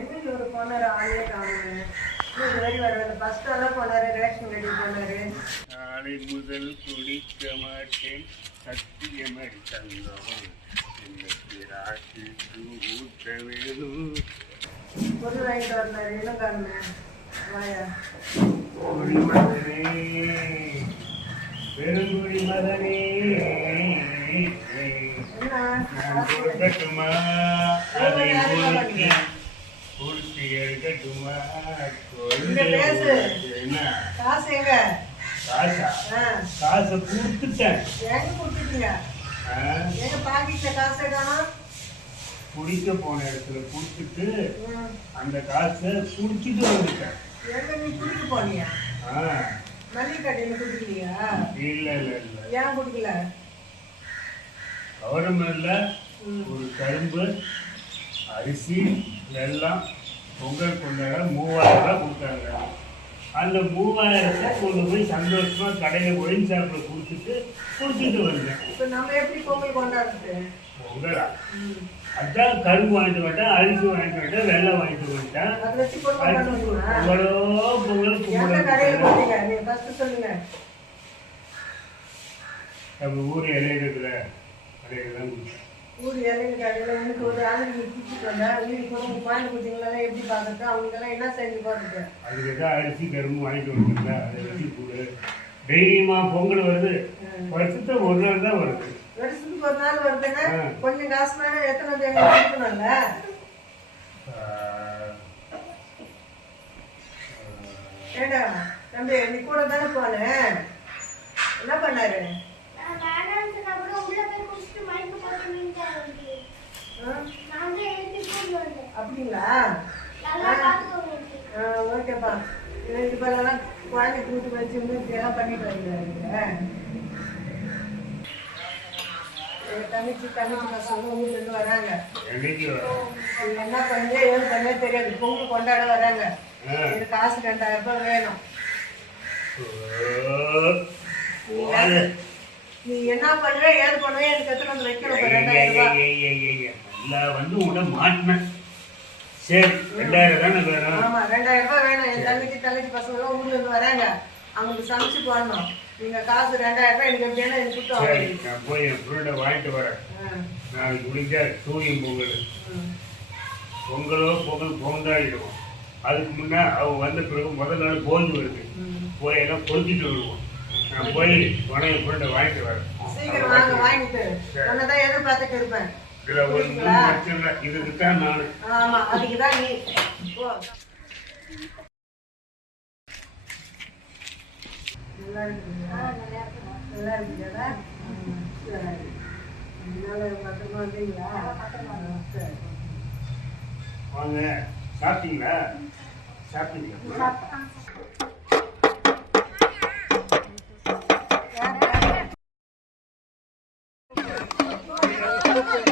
எங்க ஒரு போனாரு ஆளே காணுங்க. இது வரை வரல. ஃபர்ஸ்ட் எல்லாம் போனாரு ரேஷன் கட்டி போனாரு. நாளை முதல் குடிக்க மாட்டேன் சத்தியமடி தந்தோம் இன்னைக்கு ராசிக்கு ஊட்ட வேணும். பொருள் வாங்கிட்டு வரலாரு என்ன காணுங்க. வாயா குடிமகனே பெருங்குடி மகனே நான் கொடுக்கட்டுமா அதை கொடுக்க பூர்த்தி எடுக்கட்டுமா என்ன காசு எங்க காசா காசை கொடுத்துட்டேன். எங்க கொடுத்துட்டீங்க? எங்க பாக்கெட்ல காசு காணோம். குடிக்க போன இடத்துல கொடுத்துட்டு அந்த காசை குடிச்சிட்டு வந்துட்டேன். எங்க நீ குடிக்க போனியா? மளிகை கடையில குடிக்கலையா? இல்ல இல்ல இல்ல. ஏன் குடிக்கல? கவர்மெண்ட்ல ஒரு கரும்பு அரிசி வெல்லம் பொங்கல் கொண்டாட 3000 ரூபாய் கொடுத்தாங்க. அந்த 3000 கொண்டு போய் சந்தோஷமா கடையில ஒயின் ஷாப்ல குடிச்சிட்டு வந்தேன். இப்ப நம்ம எப்படி பொங்கல் கொண்டாடுறது? பொங்கலா? அதான் கரும்பு வாங்கிட்டு வந்துட்டேன், அரிசி வாங்கிட்டு வந்துட்டேன், வெல்லம் வாங்கிட்டு வந்துட்டேன். பொங்கலோ பொங்கல் நம்ம ஊர் இலையில கடையில ஊர் இலைங்க கடையில உனக்கு ஒரு ஆளு நீ குடிச்சிட்டு வந்தா வீட்டுக்கு போய் குழந்தை குட்டிங்களா எப்படி பார்த்துட்டு அவங்களுக்கெல்லாம் என்ன செஞ்சு பார்த்துட்டு அதுக்கு தான் அரிசி கரும்பு வாங்கிட்டு வந்துருக்கல அதை வச்சு கொடு. டெய்லியுமா பொங்கல் வருது, வருஷத்துல ஒரு நாள் தான் வருது. வருஷத்துக்கு ஒரு நாள் வருதுன்னா கொஞ்சம் காசு மேலே எத்தனை தேங்க கொடுக்கணும்ல. ஏண்டா தம்பி நீ கூட தானே போனேன், என்ன பண்ணாரு? அப்படிங்களா? ஓகேப்பா. எனக்கு இப்பெல்லாம் குழந்தை கூட்டு வச்சு எல்லாம் பண்ணிட்டு வரீங்க. தங்கச்சி பசங்க ஊர்ல இருந்து வராங்க. என்ன பண்ணே ஏது பண்ணே தெரியாது. பொங்கல் கொண்டாட வராங்க. எனக்கு காசு 2000 ரூபாய் வேணும். நீ என்ன பண்ற ஏது பண்ணுவே எனக்கு எத்தனை வந்து வைக்கணும். 2000 ரூபாய் வந்து உன்னை மாட்டினேன். சரி 2000 தானே வேணும். ஆமா 2000 ரூபாய் வேணும். என் தங்கச்சி பசங்க எல்லாம் ஊர்ல இருந்து வராங்க. அவங்களுக்கு சமைச்சு போடணும். நீங்க காசு 2000 ரூபாய் எனக்கு எப்படின்னா எனக்கு கொடுத்து நான் போய் என் ஃப்ரெண்டை வாங்கிட்டு வரேன். நாளைக்கு முடிஞ்சா சூரியன் பொங்கலோ பொங்கல் பொங்கலாயிடுவோம். அதுக்கு முன்னே அவங்க வந்த பிறகு முதல் நாள் போந்து வருது, போய் எல்லாம் பொறுத்திட்டு வருவோம். நான் போய் உடனே ஃப்ரெண்டை வாங்கிட்டு வரேன். சீக்கிரம் வாங்க, வாங்கிட்டு உன்னதான் எதிர்பார்த்துட்டு இருப்பேன். இதுல ஒரு பிரச்சனை இல்லை, இதுக்கு தான் நான். ஆமா அதுக்குதான் நீ நல்லா இருக்குங்களா? நல்லா இருக்குங்களா? பத்திரமா வந்தீங்களா? வாங்க. சாப்பிட்டீங்களா? சாப்பிட்டீங்களா? Okay.